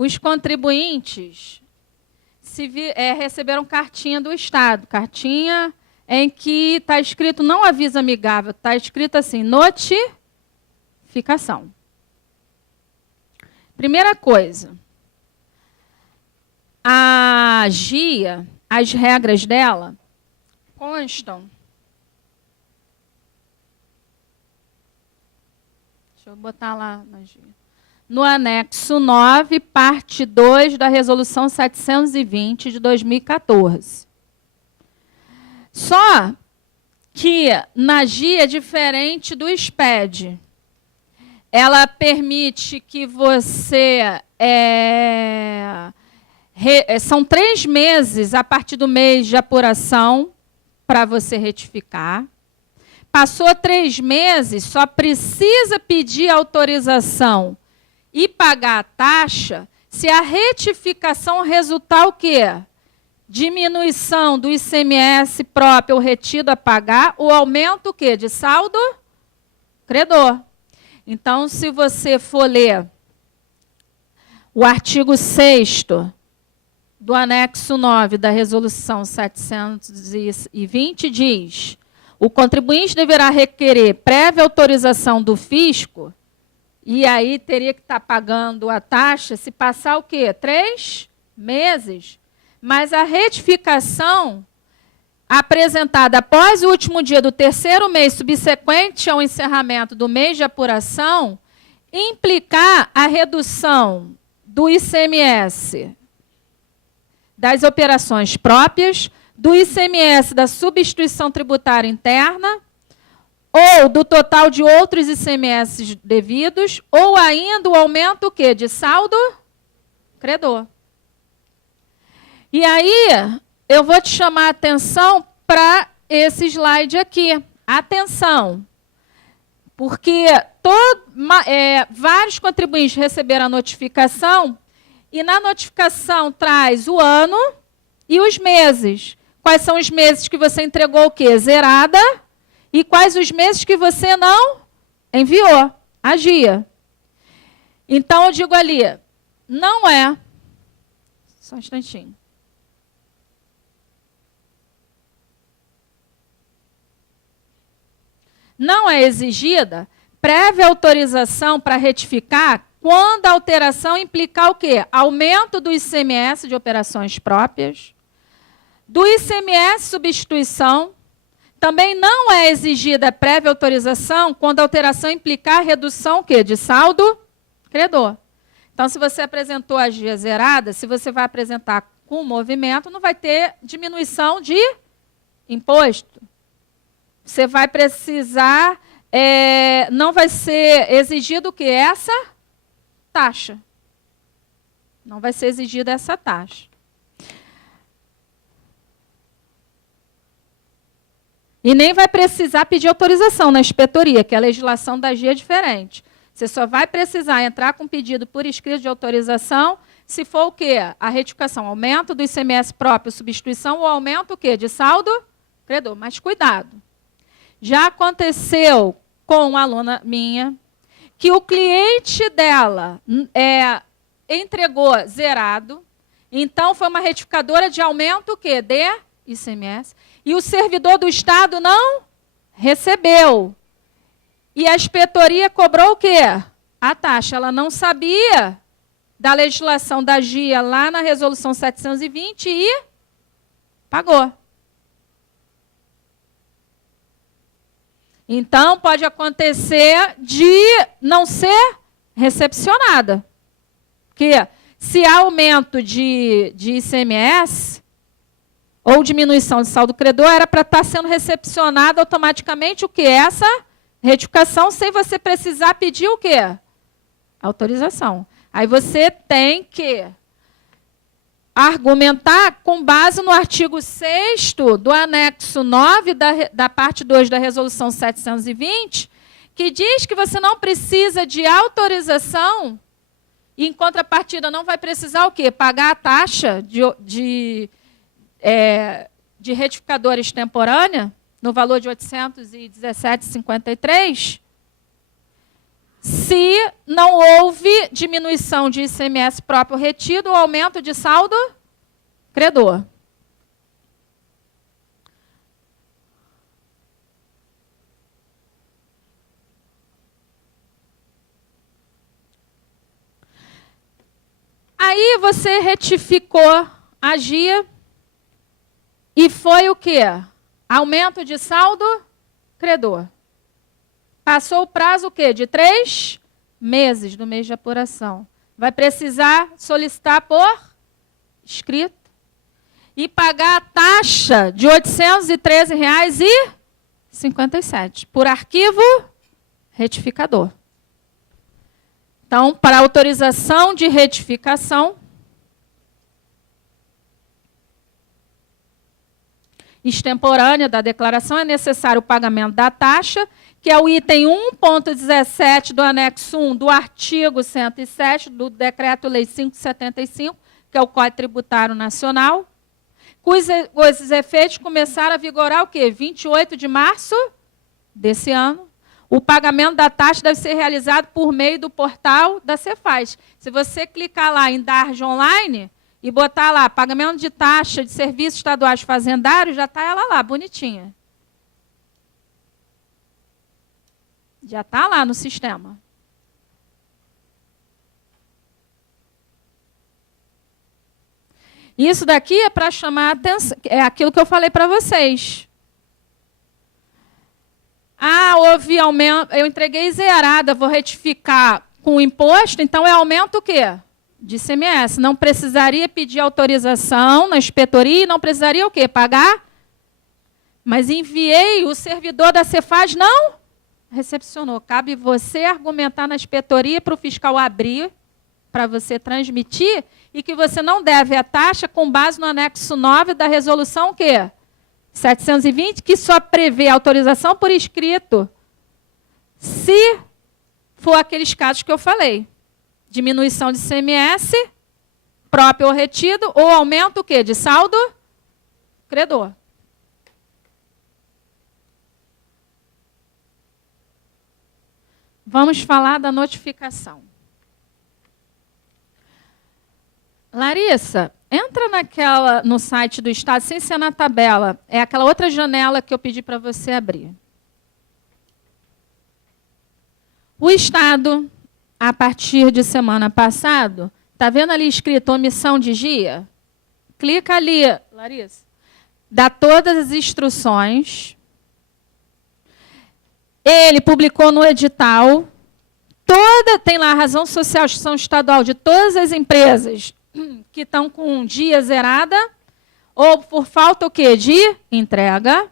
os contribuintes receberam cartinha do Estado, cartinha em que está escrito não aviso amigável, está escrito assim, notificação. Primeira coisa, a GIA, as regras dela constam. Deixa eu botar lá na GIA. No anexo 9, parte 2 da Resolução 720 de 2014. Só que na GIA é diferente do SPED. Ela permite que você... são 3 meses a partir do mês de apuração para você retificar. Passou 3 meses, só precisa pedir autorização e pagar a taxa se a retificação resultar o quê? Diminuição do ICMS próprio ou retido a pagar, o aumento o quê? De saldo credor. Então, se você for ler o artigo 6º do anexo 9 da Resolução 720, diz: o contribuinte deverá requerer prévia autorização do fisco, e aí teria que estar pagando a taxa se passar o quê? 3 meses. Mas a retificação apresentada após o último dia do 3º mês subsequente ao encerramento do mês de apuração implicar a redução do ICMS das operações próprias, do ICMS da substituição tributária interna, ou do total de outros ICMS devidos, ou ainda o aumento o quê? De saldo credor. E aí, eu vou te chamar a atenção para esse slide aqui. Atenção, porque vários contribuintes receberam a notificação, e na notificação traz o ano e os meses. Quais são os meses que você entregou o quê? Zerada. E quais os meses que você não enviou? Agia. Então, eu digo ali, não é... Só um instantinho. Não é exigida prévia autorização para retificar quando a alteração implicar o quê? Aumento do ICMS de operações próprias, do ICMS substituição. Também não é exigida prévia autorização quando a alteração implicar redução o quê? De saldo credor. Então, se você apresentou a GIA zerada, se você vai apresentar com movimento, não vai ter diminuição de imposto. Você vai precisar, não vai ser exigido o quê? Essa taxa. Não vai ser exigida essa taxa. E nem vai precisar pedir autorização na inspetoria, que a legislação da GIA é diferente. Você só vai precisar entrar com pedido por escrito de autorização se for o quê? A retificação, aumento do ICMS próprio, substituição, ou aumento o quê? De saldo credor. Mas cuidado. Já aconteceu com uma aluna minha que o cliente dela entregou zerado, então foi uma retificadora de aumento o quê? De ICMS. E o servidor do Estado não recebeu. E a inspetoria cobrou o quê? A taxa. Ela não sabia da legislação da GIA lá na Resolução 720 e pagou. Então, pode acontecer de não ser recepcionada. Porque se há aumento de ICMS ou diminuição de saldo credor, era para estar sendo recepcionada automaticamente o quê? Essa retificação, sem você precisar pedir o quê? Autorização. Aí você tem que argumentar com base no artigo 6º do anexo 9 da parte 2 da Resolução 720, que diz que você não precisa de autorização e, em contrapartida, não vai precisar o quê? Pagar a taxa de retificadora extemporânea, no valor de R$ 817,53. se não houve diminuição de ICMS próprio retido ou aumento de saldo credor. Aí você retificou a GIA e foi o quê? Aumento de saldo credor. Passou o prazo o quê? De 3 meses do mês de apuração. Vai precisar solicitar por escrito e pagar a taxa de R$ 813,57 por arquivo retificador. Então, para autorização de retificação, extemporânea da declaração, é necessário o pagamento da taxa, que é o item 1.17 do anexo 1 do artigo 107 do Decreto-Lei 575, que é o Código Tributário Nacional, cujos efeitos começaram a vigorar o quê? 28 de março desse ano. O pagamento da taxa deve ser realizado por meio do portal da Cefaz. Se você clicar lá em DARJ Online e botar lá pagamento de taxa de serviços estaduais fazendários, já está ela lá, bonitinha. Já está lá no sistema. Isso daqui é para chamar a atenção, é aquilo que eu falei para vocês. Ah, houve aumento, eu entreguei zerada, vou retificar com o imposto, então é aumento o quê? De ICMS. Não precisaria pedir autorização na inspetoria e não precisaria o quê? Pagar? Mas enviei, o servidor da Cefaz não recepcionou. Cabe você argumentar na inspetoria para o fiscal abrir, para você transmitir, e que você não deve a taxa com base no anexo 9 da resolução o quê? 720, que só prevê autorização por escrito, se for aqueles casos que eu falei. Diminuição de ICMS, próprio ou retido, ou aumento o quê? De saldo credor. Vamos falar da notificação. Larissa, entra no site do Estado, sem ser na tabela. É aquela outra janela que eu pedi para você abrir. O Estado, a partir de semana passada, está vendo ali escrito omissão de GIA? Clica ali, Larissa. Dá todas as instruções. Ele publicou no edital. Tem lá a razão social, instituição estadual de todas as empresas que estão com dia zerada, ou por falta o quê? De entrega.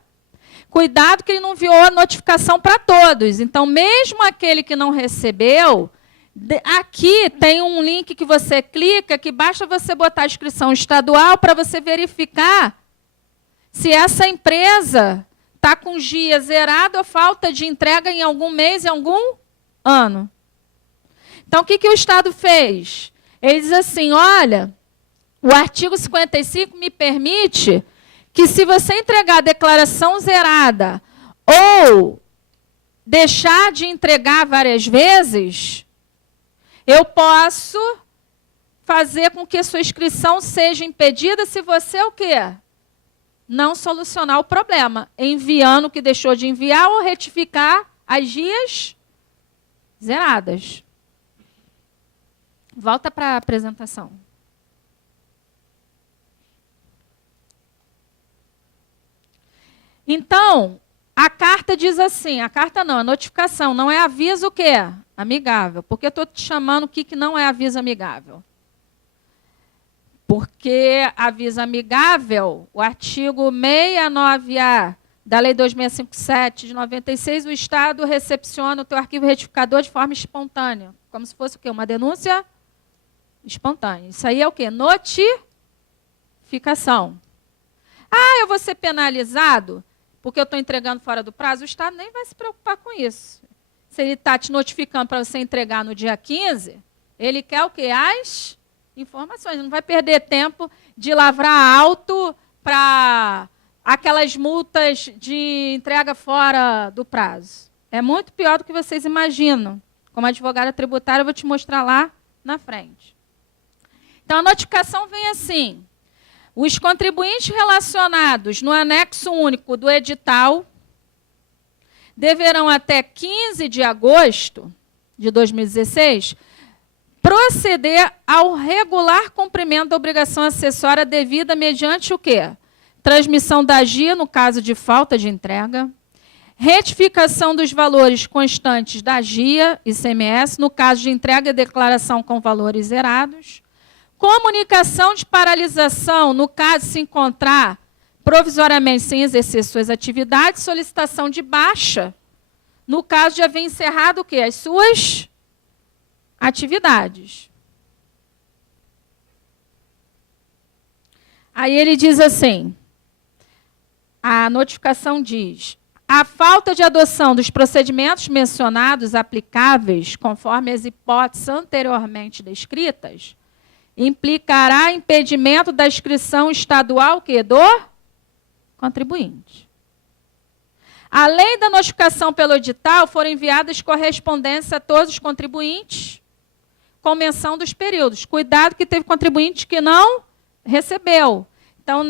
Cuidado que ele não enviou a notificação para todos. Então, mesmo aquele que não recebeu, aqui tem um link que você clica, que basta você botar a inscrição estadual para você verificar se essa empresa está com dia zerado ou falta de entrega em algum mês, em algum ano. Então, o que o Estado fez? Ele diz assim, olha, o artigo 55 me permite que se você entregar a declaração zerada ou deixar de entregar várias vezes, eu posso fazer com que a sua inscrição seja impedida se você o quê? Não solucionar o problema, enviando o que deixou de enviar ou retificar as GIAs zeradas. Volta para a apresentação. Então, a carta diz assim, a carta não, a notificação, não é aviso o quê? Amigável. Por que eu estou te chamando o que não é aviso amigável? Porque aviso amigável, o artigo 69A da Lei 2657 de 96, o Estado recepciona o teu arquivo retificador de forma espontânea. Como se fosse o quê? Uma denúncia espontânea. Isso aí é o quê? Notificação. Ah, eu vou ser penalizado porque eu estou entregando fora do prazo? O Estado nem vai se preocupar com isso. Se ele está te notificando para você entregar no dia 15, ele quer o quê? As informações. Não vai perder tempo de lavrar auto para aquelas multas de entrega fora do prazo. É muito pior do que vocês imaginam Como advogada tributária, eu vou te mostrar lá na frente. Então, a notificação vem assim. Os contribuintes relacionados no anexo único do edital deverão, até 15 de agosto de 2016, proceder ao regular cumprimento da obrigação acessória devida mediante o quê? Transmissão da AGIA, no caso de falta de entrega, retificação dos valores constantes da AGIA e ICMS, no caso de entrega e declaração com valores zerados, comunicação de paralisação, no caso de se encontrar provisoriamente sem exercer suas atividades, solicitação de baixa, no caso de haver encerrado o quê? As suas atividades. Aí ele diz assim, a notificação diz, a falta de adoção dos procedimentos mencionados aplicáveis, conforme as hipóteses anteriormente descritas, implicará impedimento da inscrição estadual que do contribuinte. Além da notificação pelo edital, foram enviadas correspondências a todos os contribuintes com menção dos períodos. Cuidado que teve contribuinte que não recebeu. Então,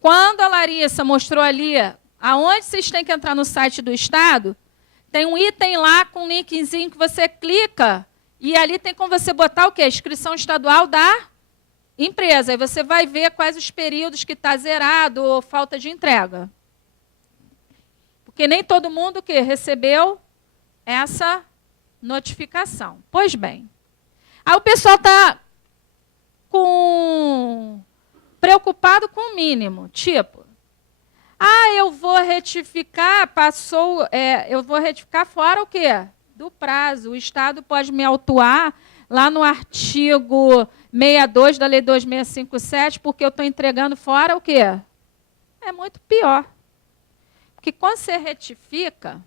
quando a Larissa mostrou ali aonde vocês têm que entrar no site do Estado, tem um item lá com um linkzinho que você clica e ali tem como você botar o quê? A inscrição estadual da empresa. Aí você vai ver quais os períodos que está zerado ou falta de entrega. Porque nem todo mundo que recebeu essa notificação. Pois bem, aí o pessoal está preocupado com o mínimo, tipo, eu vou retificar, eu vou retificar fora o quê? Do prazo. O Estado pode me autuar lá no artigo 62 da Lei 2657, porque eu estou entregando fora o quê? É muito pior. Porque quando você retifica,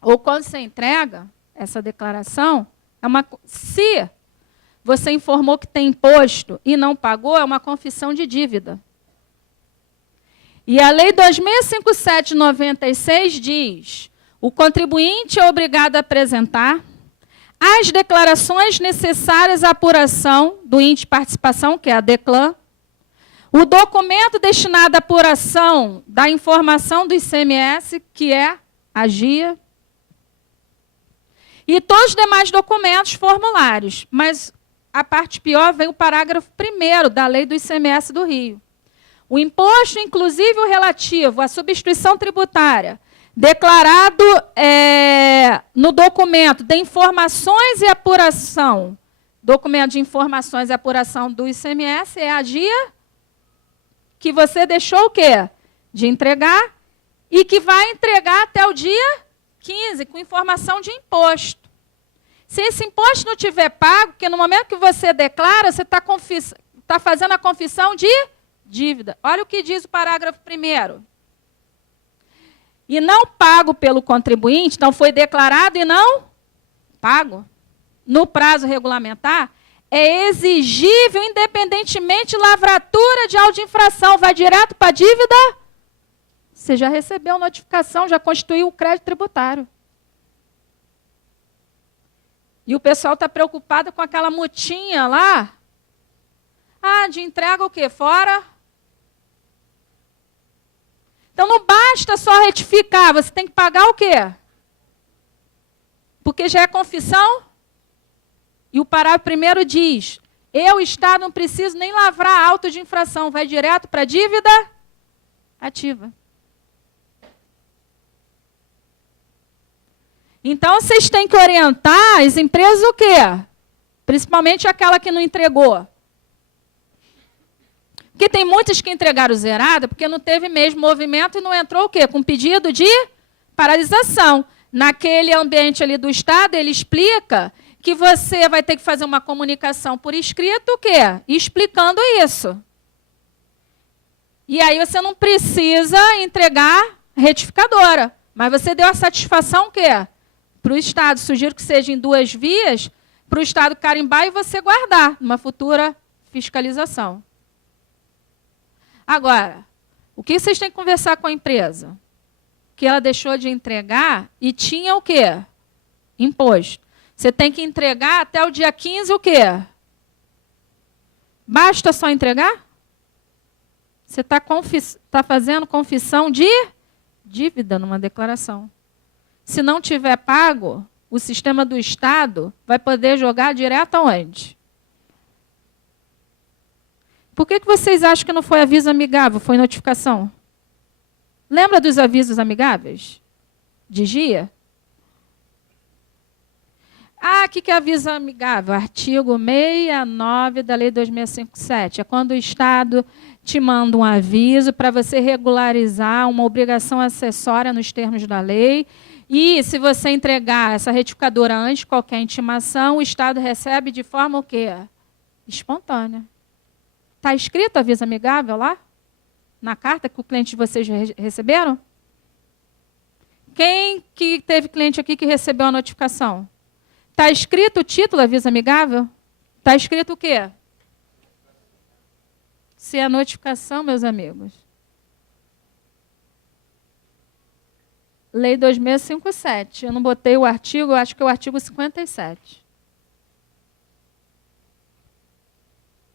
ou quando você entrega essa declaração, se você informou que tem imposto e não pagou, é uma confissão de dívida. E a Lei 2657 de 96 diz, o contribuinte é obrigado a apresentar as declarações necessárias à apuração do índice de participação, que é a DECLAN, o documento destinado à apuração da informação do ICMS, que é a GIA, e todos os demais documentos, formulários. Mas a parte pior vem o parágrafo 1º da Lei do ICMS do Rio. O imposto, inclusive o relativo à substituição tributária, declarado no documento de informações e apuração, documento de informações e apuração do ICMS, é a GIA, que você deixou o quê? De entregar, e que vai entregar até o dia 15, com informação de imposto. Se esse imposto não tiver pago, porque no momento que você declara, você está fazendo a confissão de dívida. Olha o que diz o parágrafo 1º. E não pago pelo contribuinte, então foi declarado e não pago, no prazo regulamentar, é exigível, independentemente de lavratura de auto de infração. Vai direto para a dívida? Você já recebeu notificação, já constituiu o crédito tributário. E o pessoal está preocupado com aquela multinha lá. De entrega o quê? Fora? Então, não basta só retificar, você tem que pagar o quê? Porque já é confissão. E o parágrafo 1º diz, eu, Estado, não preciso nem lavrar auto de infração, vai direto para a dívida ativa. Então, vocês têm que orientar as empresas o quê? Principalmente aquela que não entregou. Porque tem muitas que entregaram zerada, porque não teve mesmo movimento e não entrou o quê? Com pedido de paralisação. Naquele ambiente ali do Estado, ele explica que você vai ter que fazer uma comunicação por escrito, o quê? Explicando isso. E aí você não precisa entregar retificadora. Mas você deu a satisfação o quê? Para o Estado. Sugiro que seja em 2 vias, para o Estado carimbar e você guardar numa futura fiscalização. Agora, o que vocês têm que conversar com a empresa? Que ela deixou de entregar e tinha o quê? Imposto. Você tem que entregar até o dia 15 o quê? Basta só entregar? Você está fazendo confissão de dívida numa declaração. Se não tiver pago, o sistema do Estado vai poder jogar direto aonde? Por que vocês acham que não foi aviso amigável, foi notificação? Lembra dos avisos amigáveis? De GIA? O que é aviso amigável? Artigo 69 da Lei 2657. É quando o Estado te manda um aviso para você regularizar uma obrigação acessória nos termos da lei. E, se você entregar essa retificadora antes de qualquer intimação, o Estado recebe de forma o quê? Espontânea. Está escrito aviso amigável lá? Na carta que o cliente de vocês receberam? Quem que teve cliente aqui que recebeu a notificação? Está escrito o título, aviso amigável? Está escrito o quê? Se é notificação, meus amigos. Lei 2657. Eu não botei o artigo, eu acho que é o artigo 57.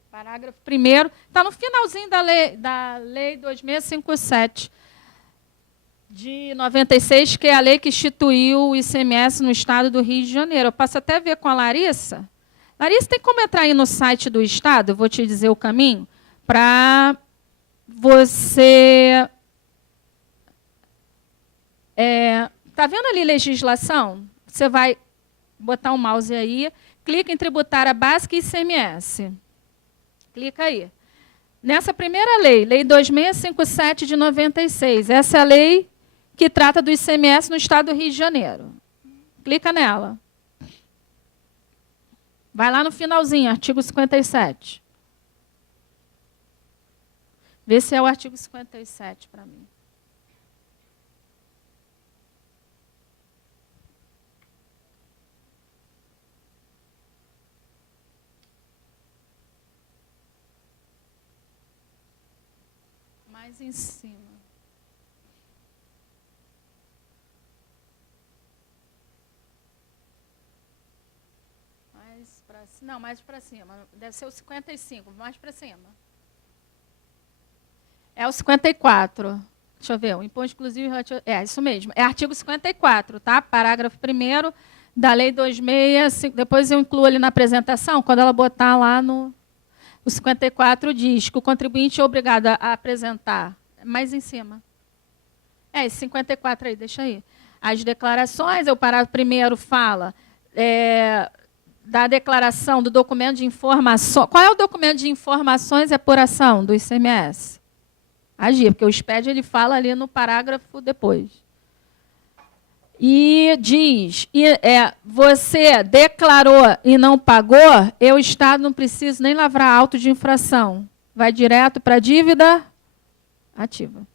Parágrafo 1º. Está no finalzinho da lei 2657. De 96, que é a lei que instituiu o ICMS no estado do Rio de Janeiro. Eu posso até ver com a Larissa. Larissa, tem como entrar aí no site do estado? Eu vou te dizer o caminho para você... Está vendo ali legislação? Você vai botar o mouse aí, clica em tributária básica e ICMS. Clica aí. Nessa primeira lei, Lei 2657 de 96, essa é a lei que trata do ICMS no estado do Rio de Janeiro. Clica nela. Vai lá no finalzinho, artigo 57. Vê se é o artigo 57 para mim. Mais em cima. Não, mais para cima. Deve ser o 55, mais para cima. É o 54. Deixa eu ver, o imposto exclusivo relativo... É, isso mesmo. É artigo 54, tá? Parágrafo 1º da Lei 26... Depois eu incluo ali na apresentação, quando ela botar lá no... O 54 diz que o contribuinte é obrigado a apresentar... Mais em cima. Esse 54 aí, deixa aí. As declarações, o parágrafo 1º fala... da declaração do documento de informação. Qual é o documento de informações e apuração do ICMS? Agir, porque o SPED ele fala ali no parágrafo depois. E diz, você declarou e não pagou, o Estado não precisa nem lavrar auto de infração. Vai direto para a dívida ativa.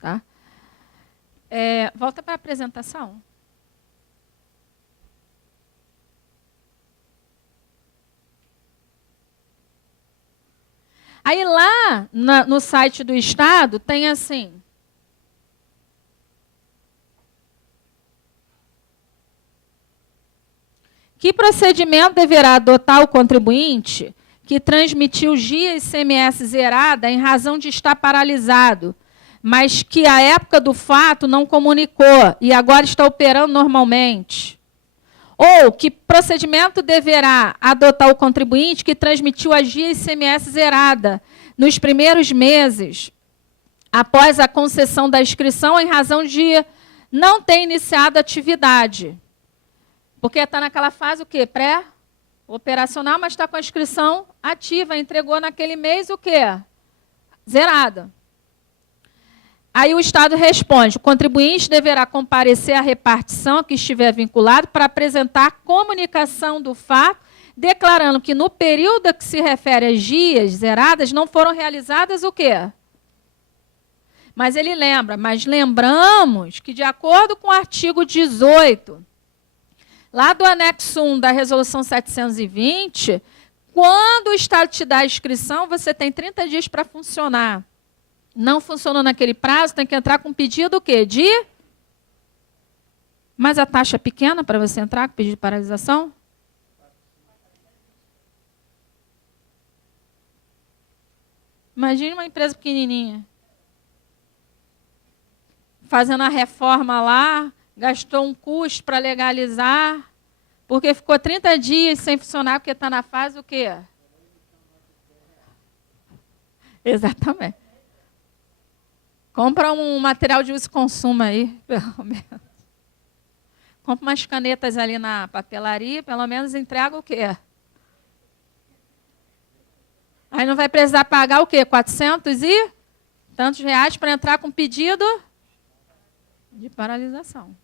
Tá? Volta para a apresentação. Aí lá no site do Estado tem assim. Que procedimento deverá adotar o contribuinte que transmitiu GIA e ICMS zerada em razão de estar paralisado, mas que à época do fato não comunicou e agora está operando normalmente? Ou que procedimento deverá adotar o contribuinte que transmitiu a GIA e ICMS zerada nos primeiros meses após a concessão da inscrição em razão de não ter iniciado a atividade? Porque está naquela fase o quê? Pré-operacional, mas está com a inscrição ativa, entregou naquele mês o quê? Zerada. Aí o Estado responde, o contribuinte deverá comparecer à repartição a que estiver vinculado para apresentar comunicação do fato, declarando que no período a que se refere às GIAs zeradas não foram realizadas o quê? Mas ele lembra, mas lembramos que de acordo com o artigo 18, lá do anexo 1 da resolução 720, quando o Estado te dá a inscrição, você tem 30 dias para funcionar. Não funcionou naquele prazo, tem que entrar com pedido o quê? Mas a taxa é pequena para você entrar com pedido de paralisação? Imagine uma empresa pequenininha. Fazendo a reforma lá, gastou um custo para legalizar, porque ficou 30 dias sem funcionar, porque está na fase o quê? Exatamente. Compra um material de uso e consumo aí, pelo menos. Compra umas canetas ali na papelaria, pelo menos entrega o quê? Aí não vai precisar pagar o quê? 400 e tantos reais para entrar com pedido de paralisação.